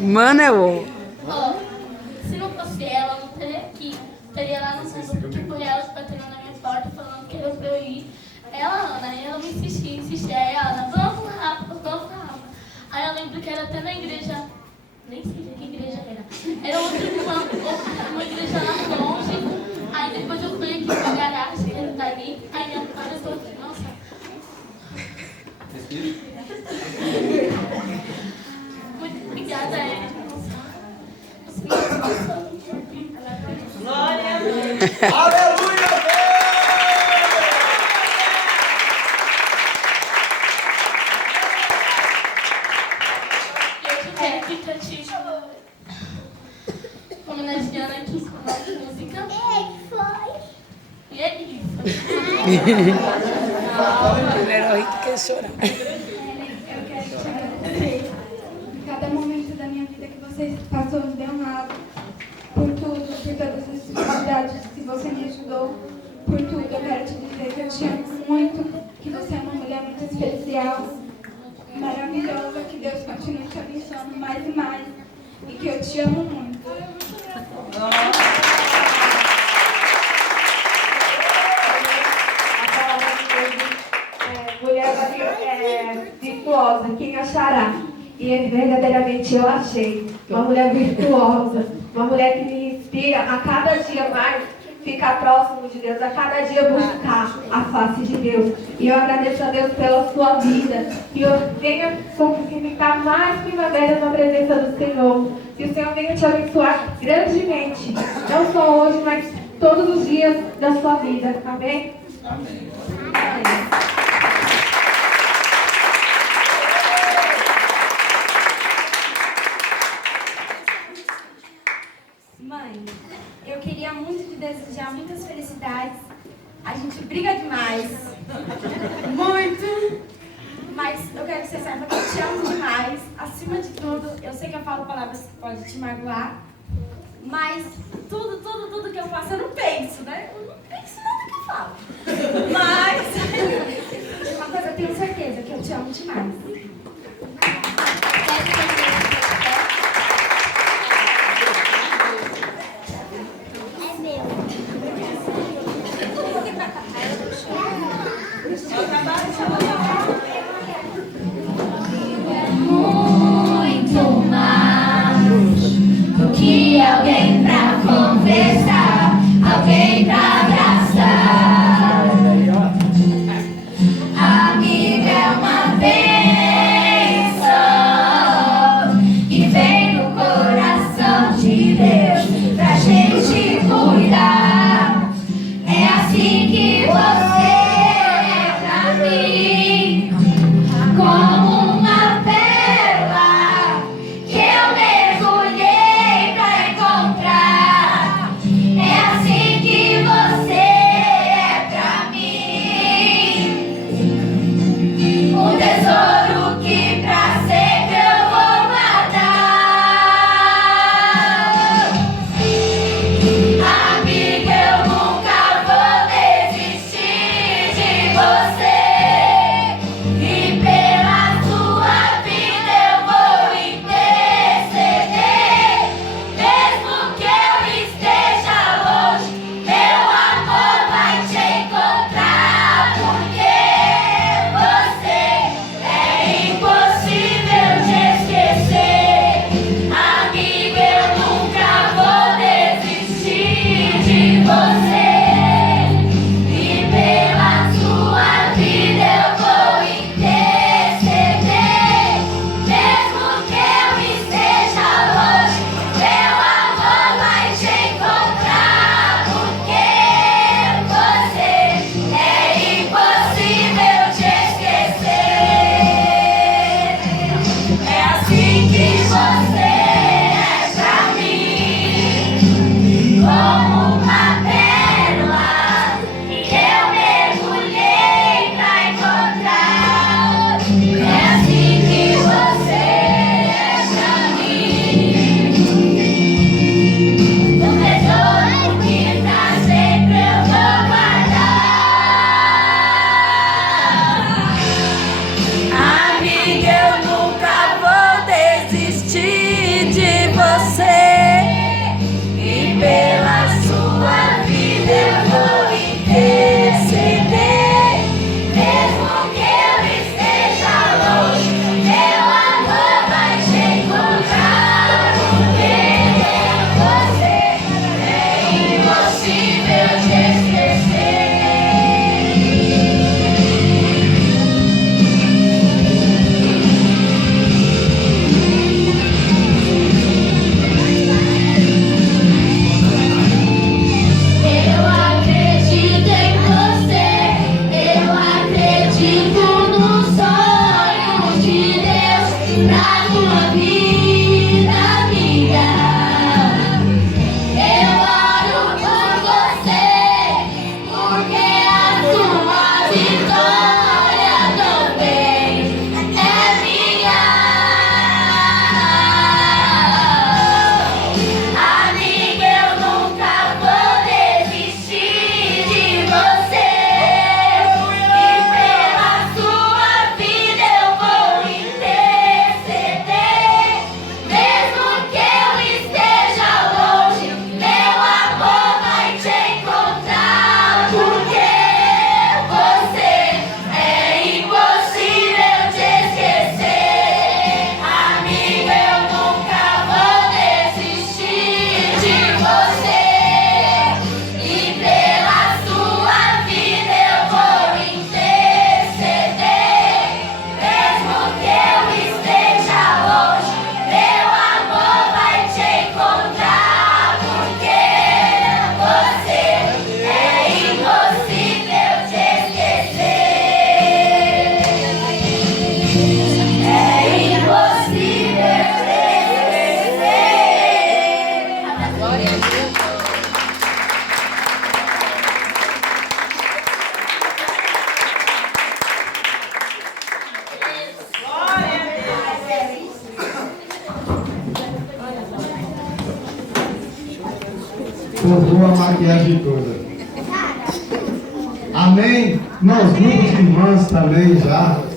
Mano é o. Ó, se não fosse ela, eu não estaria aqui. Estaria lá no fundo, porque foi ela que bateu na minha porta falando que era pra eu ir. Ela, Ana, e ela me insistia. Aí a Ana, vamos rápido, vamos rápido. Aí eu lembro que era até na igreja, nem sei que igreja era. Era uma igreja lá longe. Aí depois eu fui aqui pra garagem, que era dali. Aí agora eu tô aqui, nossa. Muito obrigada, Érica. Glória a Deus. Aleluia! Eu quero ficar te homenageando aqui com uma música. E é isso. Primeiro rir que quer chorar. Eu quero te agradecer por cada momento da minha vida que você passou do meu lado, por tudo, por todas as dificuldades que você me ajudou, por tudo. Eu quero te dizer que eu te amo muito, que você é uma mulher muito especial, maravilhosa, que Deus continue te abençoando mais e mais, e que eu te amo muito. Mulher virtuosa, quem achará? E verdadeiramente eu achei uma mulher virtuosa, uma mulher que me inspira a cada dia mais ficar próximo de Deus, a cada dia buscar a face de Deus. E eu agradeço a Deus pela sua vida, que eu venha conquistar mais primavera na presença do Senhor. Que o Senhor venha te abençoar grandemente, não só hoje, mas todos os dias da sua vida. Amém? Amém. Amém. Mãe, eu queria muito te desejar muitas felicidades. A gente briga demais. Muito. Mas eu quero que você saiba que eu te amo demais. Acima de tudo, eu sei que eu falo palavras que podem te magoar. Mas tudo que eu faço eu não penso, né? Eu não penso nada que eu falo. Mas uma coisa eu tenho certeza, que eu te amo demais. Muito mais do que alguém pra conversar, alguém pra abraçar. Amiga é uma bênção que vem do coração de Deus pra gente cuidar. É assim que você é pra mim, como uma pérola que eu mergulhei pra encontrar. É assim que você é pra mim, um tesouro que pra sempre eu vou guardar. Amiga, eu nunca vou desistir de você. E pela sua vida eu vou interceder. Mesmo que eu esteja longe, meu amor vai te encontrar. Porque você é impossível de esquecer. Amiga, eu nunca vou desistir de você. E pela sua vida eu vou interceder. Mesmo que eu esteja longe, meu amor vai te encontrar. Porque você é impossível de esquecer. É assim que você é pra mim, como uma pérola que eu mergulhei pra encontrar. É assim que você é pra mim, um tesouro que pra sempre eu vou guardar. Amiga, eu nunca Borrou a maquiagem toda. Amém? Nós, grupos de irmãs também já.